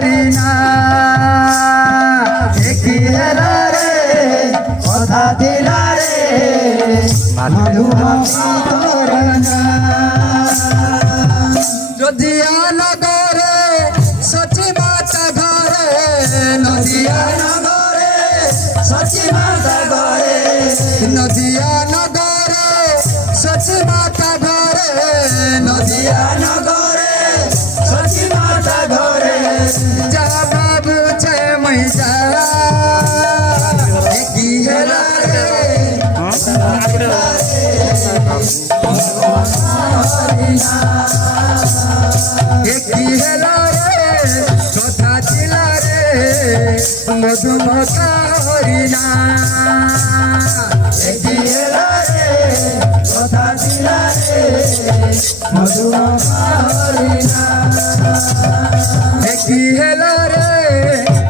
হরিণা দেখি হেলা রে কথা দিলা রে মধুমতি করনা যদিয়া নগরে সচি মাতা ঘরে নদিয়া নগরে সচি মাতা ঘরে নদিয়া নগরে সচি মাতা ঘরে নদিয়া নগরে সচি মাতা ঘরে যা বাবু ছে মই যা কি হেলা রে কি হেলা রে কথা ছিলা রে মধুমতা হরিণা কি হেলা রে কথা ছিলা রে মধুমতা হরিণা কি হেলা রে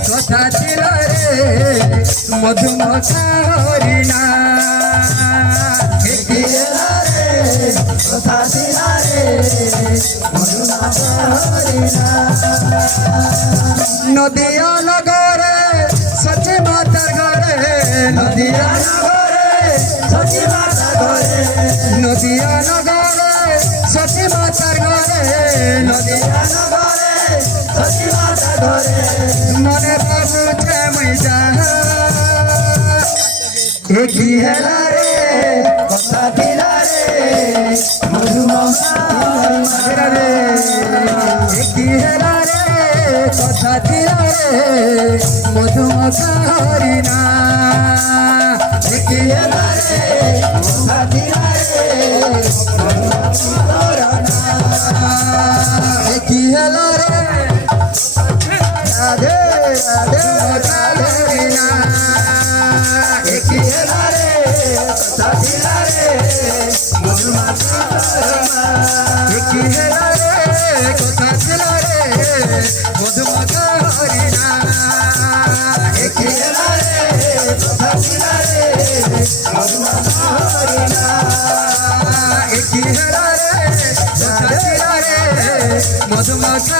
কথা ছিলা রে মধুমতা হরিণা কি হেলা রে কথা ছিলা রে মধুমতা হরিণা নদিয়া নগরে সচি মাতার ঘরে নদিয়া নগরে সচি মাতার ঘরে নদিয়া নগরে সচি মাতার ঘরে নদিয়া নগরে সচি মাতার ঘরে মনে বাবু ছে মই যা কি হেলা রে কথা দিলা রে মধুমতা রে কি হেলা রে কথা দিলা রে মধুমতা হরিণা কি হেলা রে কথা দিলা রে মধুমতা হরিণা কি হেলা রে রাধে রাধে হরিণা কি হেলা রে কথা দিলা রে মধুমতা হরিণা কি হেলা রে কথা দিলা রে মধুমতা হরিণা কি হেলা রে কথা দিলা রে মধুমতা হরিণা কি হেলা রে কথা দিলা রে মধুমতা